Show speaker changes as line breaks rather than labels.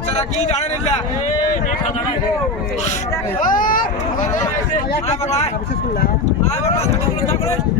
বাচ্চারা কি জানেন এটা আমার ভাই আমার ভাই